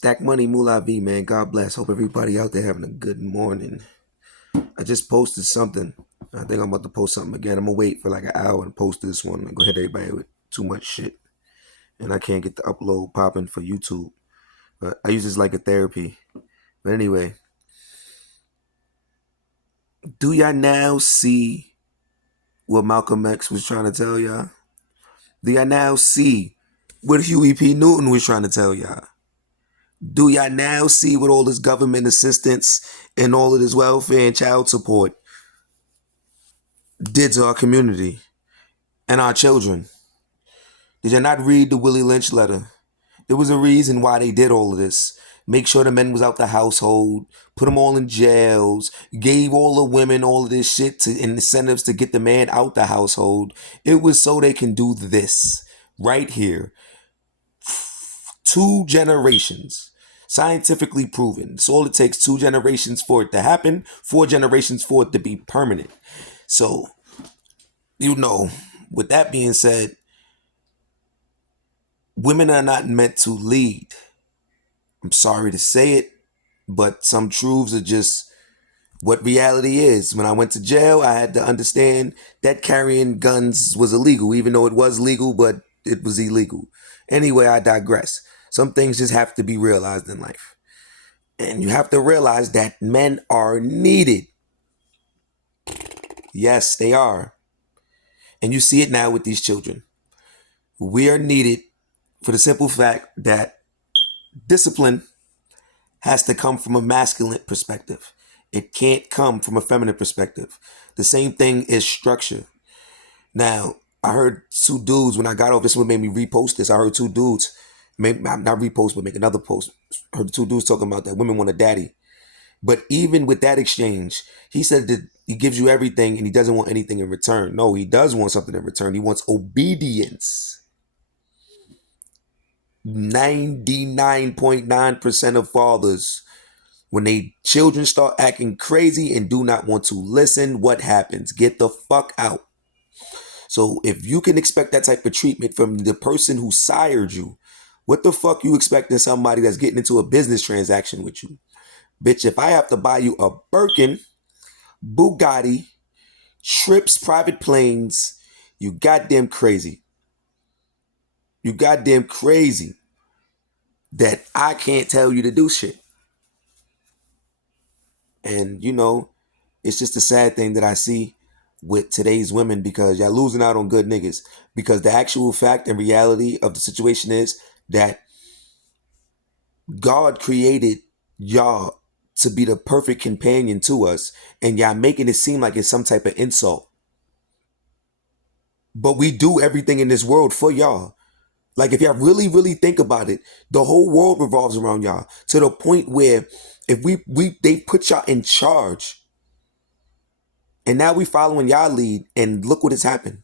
Stack Money Moolah V, man. God bless. Hope everybody out there having a good morning. I just posted something. I think I'm about to post something again. I'm going to wait for like an hour and post this one. I go ahead, everybody, with too much shit. And I can't get the upload popping for YouTube. But I use this like a therapy. But anyway, do y'all now see what Malcolm X was trying to tell y'all? Do y'all now see what Huey P. Newton was trying to tell y'all? Do y'all now see what all this government assistance and all of this welfare and child support did to our community and our children? Did y'all not read the Willie Lynch letter? There was a reason why they did all of this. Make sure the men was out the household, put them all in jails, gave all the women all of this shit to incentives to get the man out the household. It was so they can do this right here. 2 generations. Scientifically proven. It's all it takes, 2 generations for it to happen, 4 generations for it to be permanent. So, with that being said, women are not meant to lead. I'm sorry to say it, but some truths are just what reality is. When I went to jail, I had to understand that carrying guns was illegal, even though it was legal, but it was illegal. Anyway, I digress. Some things just have to be realized in life. And you have to realize that men are needed. Yes, they are. And you see it now with these children. We are needed for the simple fact that discipline has to come from a masculine perspective. It can't come from a feminine perspective. The same thing is structure. Now, I heard 2 dudes when I got off. This one made me repost this. I heard 2 dudes, not repost, but make another post. I heard 2 dudes talking about that women want a daddy. But even with that exchange, he said that he gives you everything and he doesn't want anything in return. No, he does want something in return. He wants obedience. 99.9% of fathers, when they children start acting crazy and do not want to listen, what happens? Get the fuck out. So if you can expect that type of treatment from the person who sired you, what the fuck you expect in somebody that's getting into a business transaction with you? Bitch, if I have to buy you a Birkin, Bugatti, trips, private planes, you goddamn crazy. You goddamn crazy that I can't tell you to do shit. And, it's just a sad thing that I see with today's women, because y'all losing out on good niggas. Because the actual fact and reality of the situation is that God created y'all to be the perfect companion to us, and y'all making it seem like it's some type of insult. But we do everything in this world for y'all. Like, if y'all really, really think about it, the whole world revolves around y'all, to the point where if they put y'all in charge, and now we following y'all lead, and look what has happened.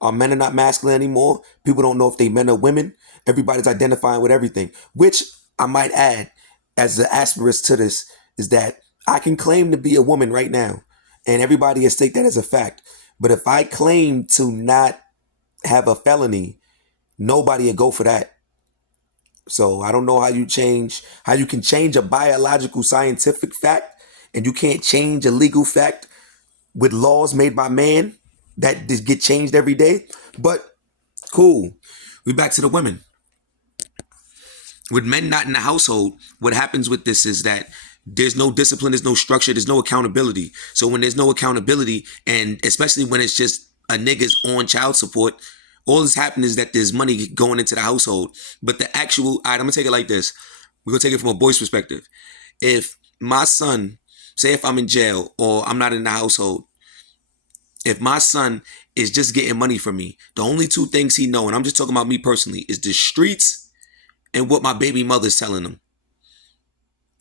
Our men are not masculine anymore. People don't know if they men or women. Everybody's identifying with everything, which I might add as the asterisk to this is that I can claim to be a woman right now, and everybody has take that as a fact. But if I claim to not have a felony, nobody will go for that. So I don't know how you can change a biological scientific fact, and you can't change a legal fact with laws made by man that just get changed every day. But cool. We back to the women. With men not in the household, what happens with this is that there's no discipline, there's no structure, there's no accountability. So when there's no accountability, and especially when it's just a nigga's on child support, all that's happening is that there's money going into the household. But the actual, all right, I'm going to take it like this. We're going to take it from a boy's perspective. If my son, say if I'm in jail or I'm not in the household, if my son is just getting money from me, the only 2 things he know, and I'm just talking about me personally, is the streets and what my baby mother's telling him.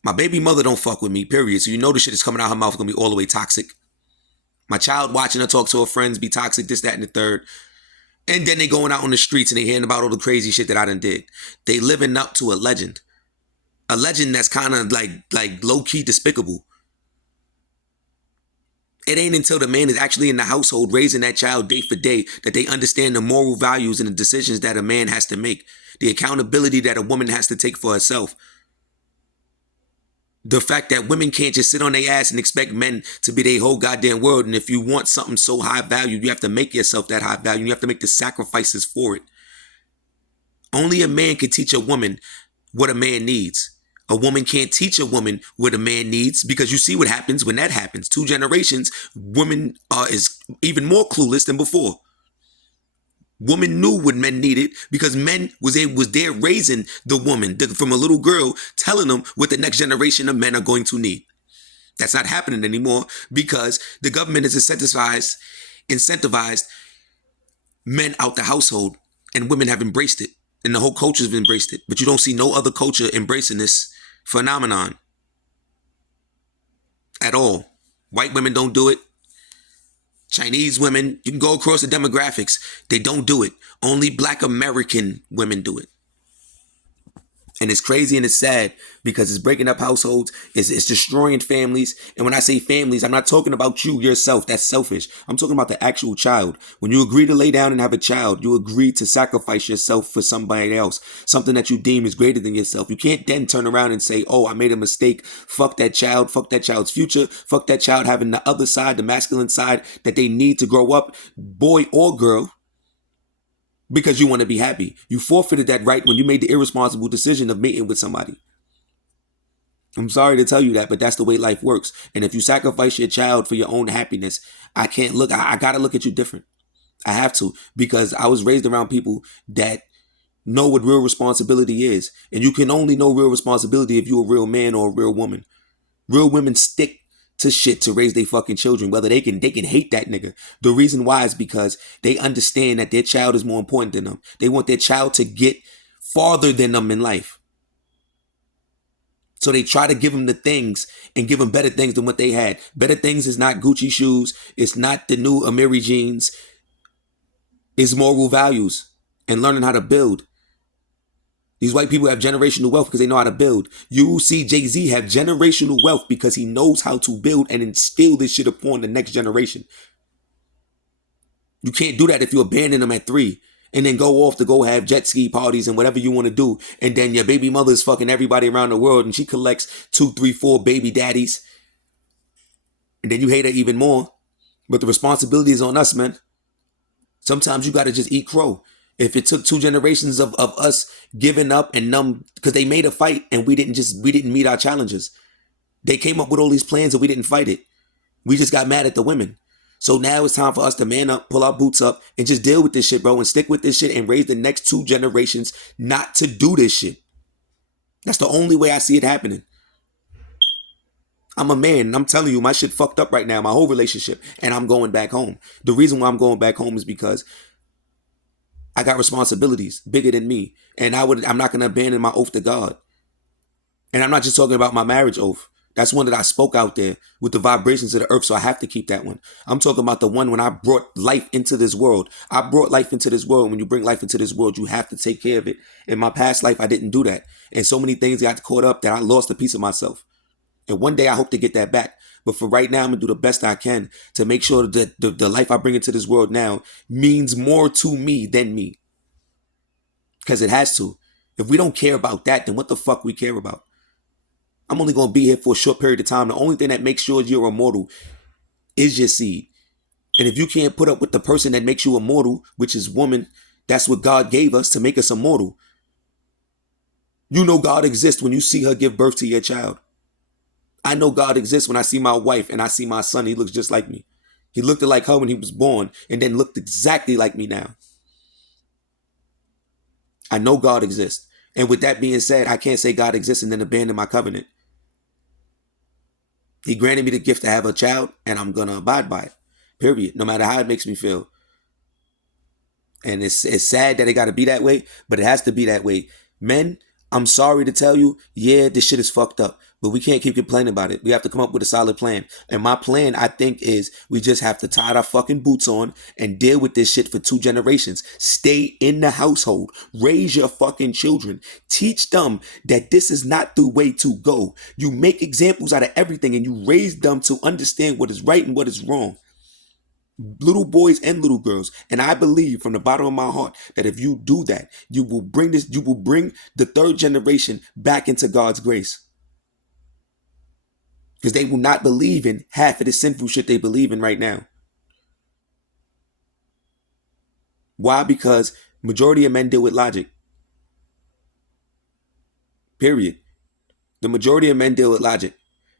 My baby mother don't fuck with me, period. So the shit is coming out her mouth gonna be all the way toxic. My child watching her talk to her friends be toxic, this, that, and the third. And then they going out on the streets and they hearing about all the crazy shit that I done did. They living up to a legend. A legend that's kind of like low-key despicable. It ain't until the man is actually in the household raising that child day for day that they understand the moral values and the decisions that a man has to make. The accountability that a woman has to take for herself. The fact that women can't just sit on their ass and expect men to be their whole goddamn world. And if you want something so high value, you have to make yourself that high value. You have to make the sacrifices for it. Only a man can teach a woman what a man needs. A woman can't teach a woman what a man needs, because you see what happens when that happens. 2 generations, women is even more clueless than before. Women knew what men needed because men was there raising the woman from a little girl, telling them what the next generation of men are going to need. That's not happening anymore because the government has incentivized men out the household, and women have embraced it, and the whole culture has embraced it. But you don't see no other culture embracing this phenomenon at all. White women don't do it. Chinese women, you can go across the demographics, they don't do it. Only Black American women do it. And it's crazy and it's sad because it's breaking up households, it's destroying families. And when I say families, I'm not talking about you, yourself. That's selfish. I'm talking about the actual child. When you agree to lay down and have a child, you agree to sacrifice yourself for somebody else, something that you deem is greater than yourself. You can't then turn around and say, oh, I made a mistake. Fuck that child. Fuck that child's future. Fuck that child having the other side, the masculine side that they need to grow up, boy or girl. Because you want to be happy. You forfeited that right when you made the irresponsible decision of mating with somebody. I'm sorry to tell you that, but that's the way life works. And if you sacrifice your child for your own happiness, I got to look at you different. I have to, because I was raised around people that know what real responsibility is. And you can only know real responsibility if you're a real man or a real woman. Real women stick to shit to raise their fucking children, whether they can hate that nigga. The reason why is because they understand that their child is more important than them. They want their child to get farther than them in life. So they try to give them the things and give them better things than what they had. Better things is not Gucci shoes. It's not the new Amiri jeans. It's moral values and learning how to build. These white people have generational wealth because they know how to build. You see Jay-Z have generational wealth because he knows how to build and instill this shit upon the next generation. You can't do that if you abandon them at 3 and then go off to go have jet ski parties and whatever you want to do. And then your baby mother is fucking everybody around the world and she collects 2, 3, 4 baby daddies. And then you hate her even more. But the responsibility is on us, man. Sometimes you got to just eat crow. If it took 2 generations of us giving up and numb, because they made a fight and we didn't meet our challenges. They came up with all these plans and we didn't fight it. We just got mad at the women. So now it's time for us to man up, pull our boots up, and just deal with this shit, bro, and stick with this shit and raise the next 2 generations not to do this shit. That's the only way I see it happening. I'm a man, and I'm telling you, my shit fucked up right now, my whole relationship, and I'm going back home. The reason why I'm going back home is because I got responsibilities bigger than me. And I'm not going to abandon my oath to God. And I'm not just talking about my marriage oath. That's one that I spoke out there with the vibrations of the earth. So I have to keep that one. I'm talking about the one when I brought life into this world. I brought life into this world. When you bring life into this world, you have to take care of it. In my past life, I didn't do that. And so many things got caught up that I lost a piece of myself. And one day I hope to get that back. But for right now, I'm going to do the best I can to make sure that the life I bring into this world now means more to me than me. Because it has to. If we don't care about that, then what the fuck we care about? I'm only going to be here for a short period of time. The only thing that makes sure you're immortal is your seed. And if you can't put up with the person that makes you immortal, which is woman, that's what God gave us to make us immortal. You know God exists when you see her give birth to your child. I know God exists when I see my wife and I see my son. He looks just like me. He looked like her when he was born and then looked exactly like me now. I know God exists. And with that being said, I can't say God exists and then abandon my covenant. He granted me the gift to have a child and I'm going to abide by it. Period. No matter how it makes me feel. And it's sad that it got to be that way, but it has to be that way. Men, I'm sorry to tell you, yeah, this shit is fucked up, but we can't keep complaining about it. We have to come up with a solid plan. And my plan, I think, is we just have to tie our fucking boots on and deal with this shit for 2 generations. Stay in the household. Raise your fucking children. Teach them that this is not the way to go. You make examples out of everything and you raise them to understand what is right and what is wrong. Little boys and little girls. And I believe from the bottom of my heart that if you do that, you will bring the 3rd generation back into God's grace. Because they will not believe in half of the sinful shit they believe in right now. Why? Because majority of men deal with logic. Period. The majority of men deal with logic.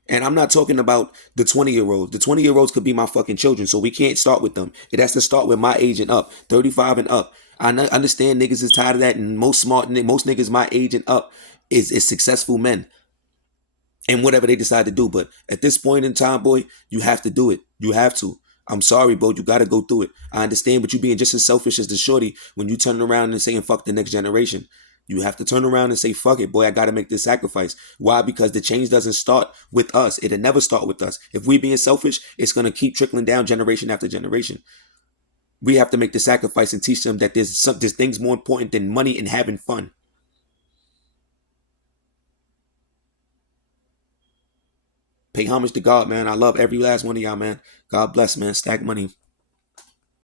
And I'm not talking about the 20-year-olds. The 20-year-olds could be my fucking children, so we can't start with them. It has to start with my age and up, 35 and up. I understand niggas is tired of that, and most niggas my age and up is successful men and whatever they decide to do. But at this point in time, boy, you have to do it. You have to. I'm sorry, bro. You got to go through it. I understand, but you being just as selfish as the shorty when you turn around and saying fuck the next generation. You have to turn around and say, fuck it, boy, I got to make this sacrifice. Why? Because the change doesn't start with us. It'll never start with us. If we being selfish, it's going to keep trickling down generation after generation. We have to make the sacrifice and teach them that there's things more important than money and having fun. Pay homage to God, man. I love every last one of y'all, man. God bless, man. Stack money.